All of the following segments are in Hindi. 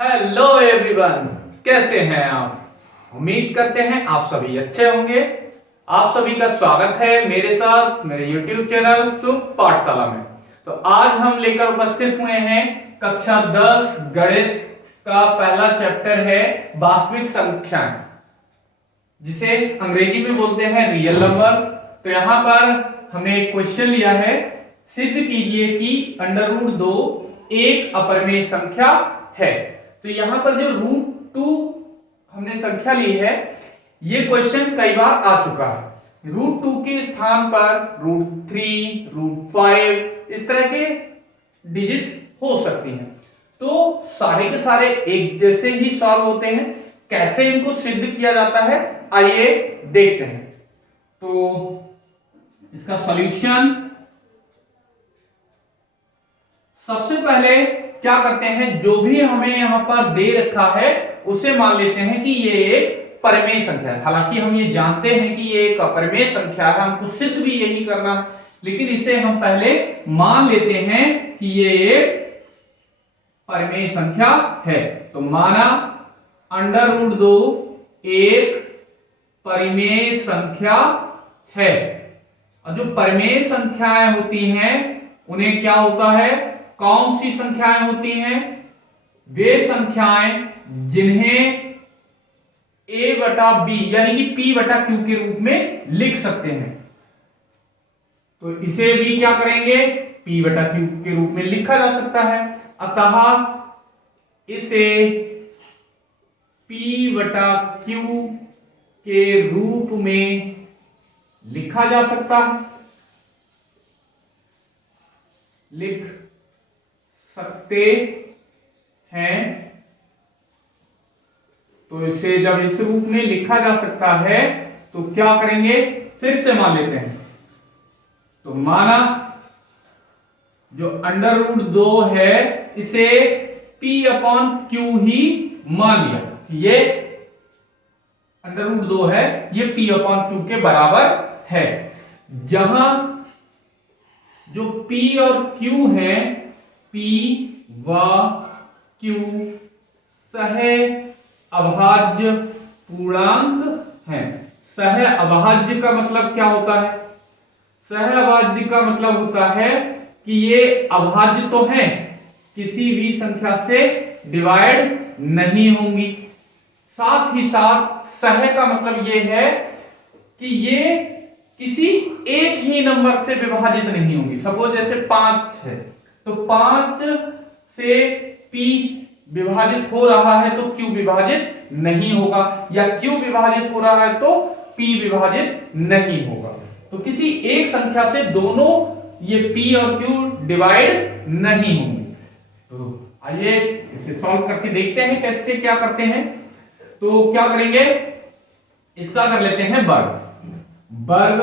हेलो एवरीवन, कैसे हैं आप। उम्मीद करते हैं आप सभी अच्छे होंगे। आप सभी का स्वागत है मेरे साथ मेरे YouTube चैनल शुभ पाठशाला में। तो आज हम लेकर उपस्थित हुए हैं कक्षा 10 गणित का पहला चैप्टर है वास्तविक संख्याएं, जिसे अंग्रेजी में बोलते हैं रियल नंबर्स। तो यहाँ पर हमने एक क्वेश्चन लिया है, सिद्ध कीजिए कि √2 एक अपरिमेय संख्या है। तो यहाँ पर जो √2 हमने संख्या ली है, ये क्वेश्चन कई बार आ चुका है। √2 के स्थान पर √3, √5 इस तरह के डिजिट्स हो सकती हैं। तो सारे के सारे एक जैसे ही सॉल्व होते हैं। कैसे इनको सिद्ध किया जाता है, आइए देखते हैं। तो इसका सॉल्यूशन, सबसे पहले क्या करते हैं, जो भी हमें यहां पर दे रखा है उसे मान लेते हैं कि ये एक परिमेय संख्या है। हालांकि हम ये जानते हैं कि ये एक अपरिमेय संख्या है, हमको सिद्ध भी यही करना है, लेकिन इसे हम पहले मान लेते हैं कि ये एक परिमेय संख्या है। तो माना √2 एक परिमेय संख्या है। और जो परिमेय संख्याएं होती हैं उन्हें क्या होता है, कौन सी संख्याएं होती हैं, वे संख्याएं जिन्हें a/b यानी कि p/q के रूप में लिख सकते हैं। तो इसे भी क्या करेंगे, p/q के रूप में लिखा जा सकता है। अतः इसे p/q के रूप में लिखा जा सकता है, लिख सकते हैं। तो इसे जब इस रूप में लिखा जा सकता है तो क्या करेंगे, फिर से मान लेते हैं। तो माना जो √2 है इसे p/q ही मान लिया, ये √2 है, ये p/q के बराबर है। जहां जो p और q है, p व q सह अभाज्य पूर्णांक हैं। सह अभाज्य का मतलब क्या होता है, सह अभाज्य का मतलब होता है कि ये अभाज्य तो हैं, किसी भी संख्या से डिवाइड नहीं होंगी। साथ ही साथ सह का मतलब ये है कि ये किसी एक ही नंबर से विभाजित नहीं होंगी। सपोज जैसे 5 है, तो 5 से p विभाजित हो रहा है तो q विभाजित नहीं होगा, या q विभाजित हो रहा है तो p विभाजित नहीं होगा। तो किसी एक संख्या से दोनों ये p और q डिवाइड नहीं होंगे। तो आइए इसे सॉल्व करके देखते हैं कैसे क्या करते हैं। तो क्या करेंगे, इसका कर लेते हैं वर्ग। वर्ग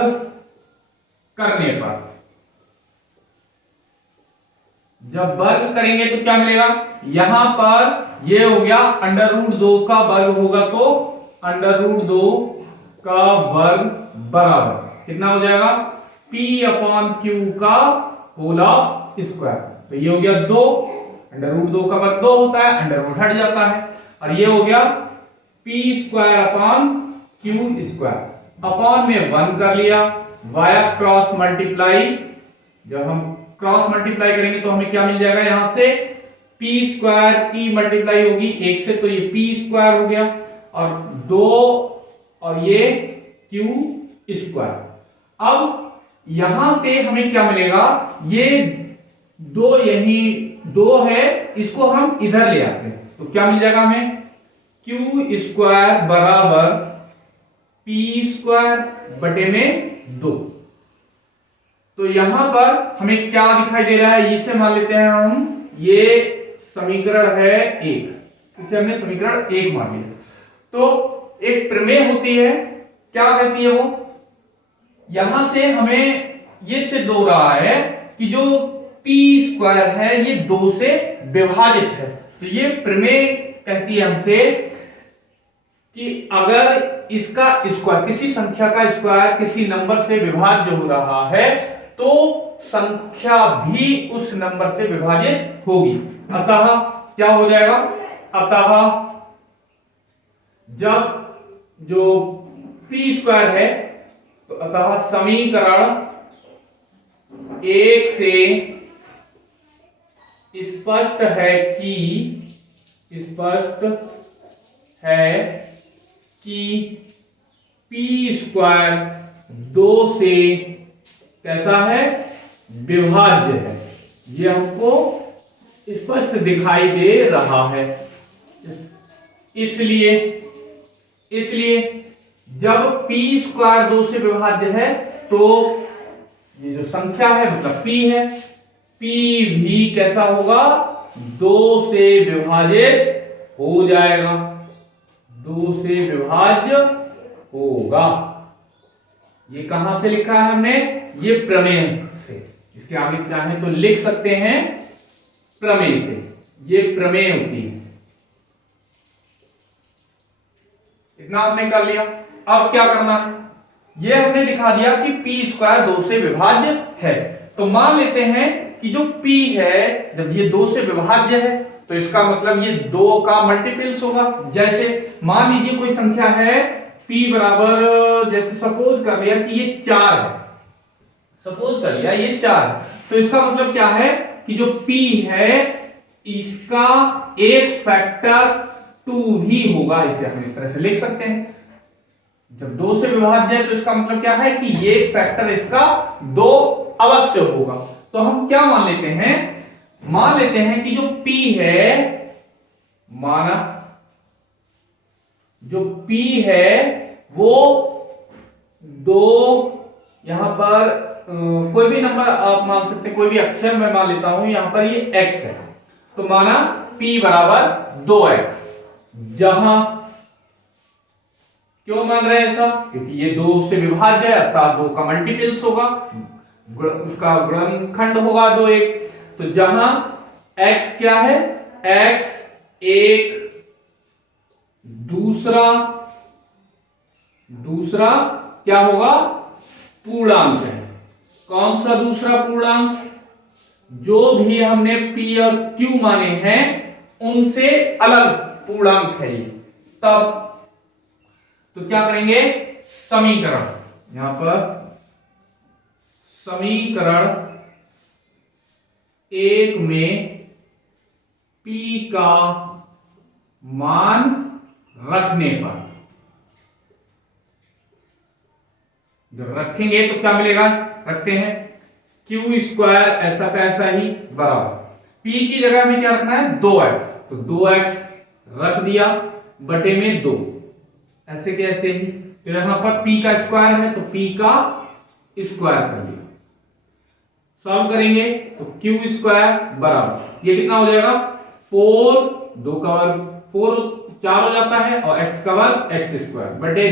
करने पर, जब वर्ग करेंगे तो क्या मिलेगा, यहां पर ये हो गया √2 का वर्ग होगा, तो √2 का वर्ग बराबर कितना हो जाएगा, p/q का होल स्क्वायर। तो ये हो गया 2, √2 का वर्ग 2 होता है, अंडर हट जाता है, और ये हो गया p²/q²। अपॉन में 1 कर लिया, वाया क्रॉस मल्टीप्लाई, जब हम क्रॉस मल्टीप्लाई करेंगे तो हमें क्या मिल जाएगा, यहां से p² की मल्टीप्लाई होगी 1 से, तो ये p² हो गया, और 2 और ये q²। अब यहां से हमें क्या मिलेगा, ये 2 यही 2 है, इसको हम इधर ले आते हैं तो क्या मिल जाएगा हमें, q² बराबर p² बटे में 2। तो यहां पर हमें क्या दिखाई दे रहा है, इसे मान लेते हैं हम, ये समीकरण है 1, इसे हमने समीकरण 1 मान लिया। तो एक प्रमेय होती है, क्या कहती है वो, यहां से हमें ये सिद्ध हो रहा है कि जो p² है ये 2 से विभाजित है। तो ये प्रमेय कहती है हमसे कि अगर इसका स्क्वायर, किसी संख्या का स्क्वायर किसी नंबर से विभाज्य हो रहा है तो संख्या भी उस नंबर से विभाजित होगी। अतः क्या हो जाएगा, अतः जब जो p स्क्वायर है तो अतः समीकरण 1 से स्पष्ट है कि p स्क्वायर 2 से कैसा है, विभाज्य है। ये हमको स्पष्ट दिखाई दे रहा है। इसलिए जब p स्क्वायर 2 से विभाज्य है तो ये जो संख्या है मतलब p है, p भी कैसा होगा, 2 से विभाजित हो जाएगा, 2 से विभाज्य होगा। ये कहां से लिखा है हमने, ये प्रमेय से। इसके आगे चाहे तो लिख सकते हैं प्रमेय से, ये प्रमेय होती है। इतना आपने कर लिया। अब क्या करना है, ये हमने दिखा दिया कि p स्क्वायर 2 से विभाज्य है। तो मान लेते हैं कि जो p है, जब ये 2 से विभाज्य है तो इसका मतलब ये 2 का मल्टीपल्स होगा। जैसे मान लीजिए कोई संख्या है p बराबर, जैसे सपोज कर लिया कि ये 4 है, सपोज कर लिया ये 4, तो इसका मतलब क्या है कि जो p है इसका एक फैक्टर 2 भी होगा। इसे हम इस तरह से लिख सकते हैं, जब 2 से विभाज्य है तो इसका मतलब क्या है कि ये फैक्टर इसका 2 अवश्य होगा। तो हम क्या मान लेते हैं कि जो p है, माना जो p है वो 2, यहां पर कोई भी नंबर आप मान सकते हैं, कोई भी अक्षर मैं मान लेता हूं, यहां पर ये x है, तो माना p बराबर 2x। जहां क्यों मान रहे हैं ऐसा, क्योंकि ये 2 से विभाज्य है अर्थात 2 का मल्टीपल्स होगा, उसका गुणनखंड होगा 2 1। तो जहां x क्या है, x एक दूसरा क्या होगा, पूर्णांक है। कौन सा दूसरा पूर्णांक, जो भी हमने p और q माने हैं उनसे अलग पूर्णांक है ये। तब तो क्या करेंगे, समीकरण, यहां पर समीकरण 1 में p का मान रखने पर, जब रखेंगे तो क्या मिलेगा, रखते हैं q स्क्वायर ऐसा का ऐसा ही बराबर p की जगह में क्या रखना है, 2x, तो 2x रख दिया बटे में 2, ऐसे के ऐसे ही। तो यहां पर p का स्क्वायर है तो p का स्क्वायर कर लिया, सॉल्व करेंगे तो q स्क्वायर बराबर ये कितना हो जाएगा, 4, 2 का वर्ग 4 4 हो जाता है और x का वर्ग x स्क्वायर बटे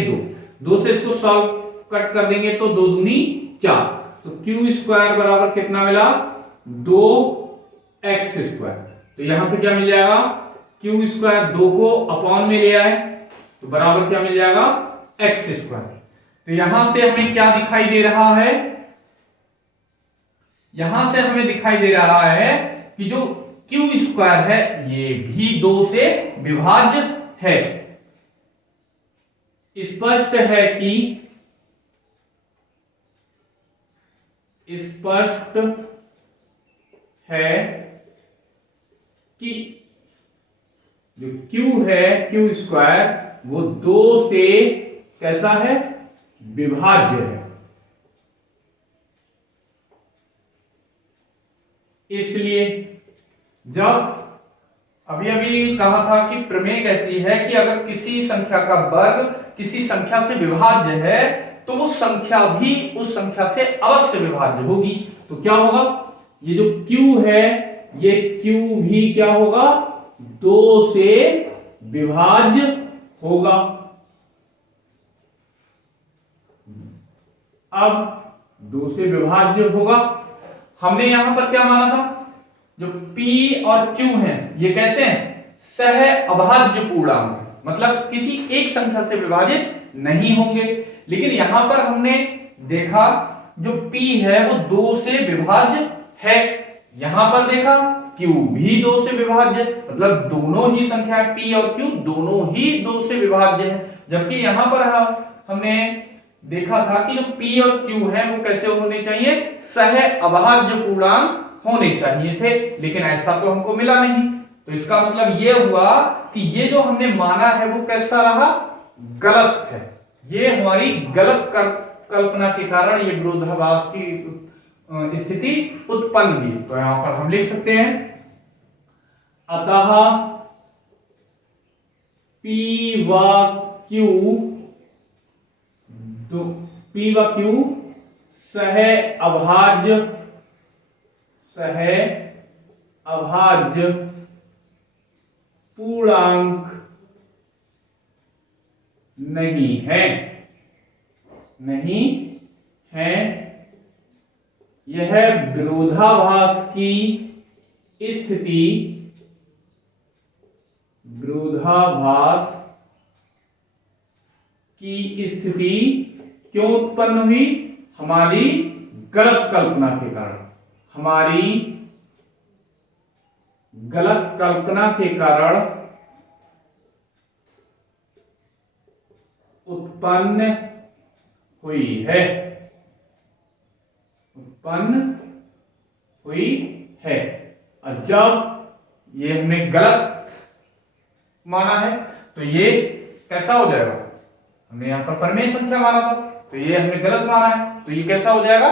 2 से इसको सॉल्व कट कर देंगे तो 2 दूनी 4, तो q स्क्वायर बराबर कितना मिला, 2x स्क्वायर। तो यहां से क्या मिल जाएगा, q स्क्वायर 2 को अपॉन में ले आए तो बराबर क्या मिल जाएगा, x स्क्वायर। तो यहां से हमें क्या दिखाई दे रहा है, यहां से हमें दिखाई दे रहा है कि जो q स्क्वायर है ये भी 2 से विभाज्य है। स्पष्ट है कि जो q है, q स्क्वायर वो 2 से कैसा है, विभाज्य है। इसलिए जब अभी कहा था कि प्रमेय कहती है कि अगर किसी संख्या का वर्ग किसी संख्या से विभाज्य है तो वो संख्या भी उस संख्या से अवश्य विभाज्य होगी। तो क्या होगा, ये जो q है ये q भी क्या होगा, 2 से विभाज्य होगा। अब 2 से विभाज्य होगा, हमने यहां पर क्या माना था, जो p और q हैं ये कैसे हैं, सह अभाज्य पूर्णांक, मतलब किसी एक संख्या से विभाजित नहीं होंगे। लेकिन यहां पर हमने देखा जो p है वो 2 से विभाज्य है, यहां पर देखा q भी 2 से विभाज्य है, मतलब दोनों ही संख्या p और q दोनों ही 2 से विभाज्य है। जबकि यहां पर हमने देखा था कि जो p और q है वो कैसे होने चाहिए, सह अभाज्य पूर्णांक होने चाहिए थे, लेकिन ऐसा तो हमको मिला नहीं। तो इसका मतलब ये हुआ कि ये जो हमने माना है वो कैसा रहा, गलत है। ये हमारी गलत कल्पना के कारण ये विरोधाभास की स्थिति उत्पन्न हुई। तो यहां पर हम लिख सकते हैं, अतः P व Q सह अभाज्य पूर्णांक नहीं है। यह विरोधाभास की स्थिति क्यों उत्पन्न हुई, हमारी गलत कल्पना के कारण। उत्पन्न हुई है। और जब ये हमने गलत माना है तो ये कैसा हो जाएगा, हमने यहां पर परिमेय संख्या माना था, तो ये हमने गलत माना है, तो ये कैसा हो जाएगा,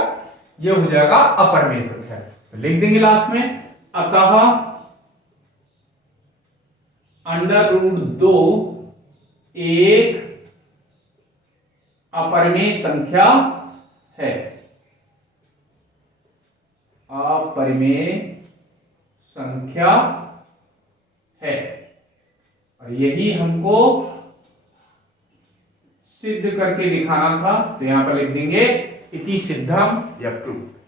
ये हो जाएगा अपरिमेय संख्या। तो लिख देंगे लास्ट में, अतः √2 एक अपरिमेय संख्या है। और यही हमको सिद्ध करके दिखाना था, तो यहां पर लिख देंगे इति सिद्धम या प्रूफ।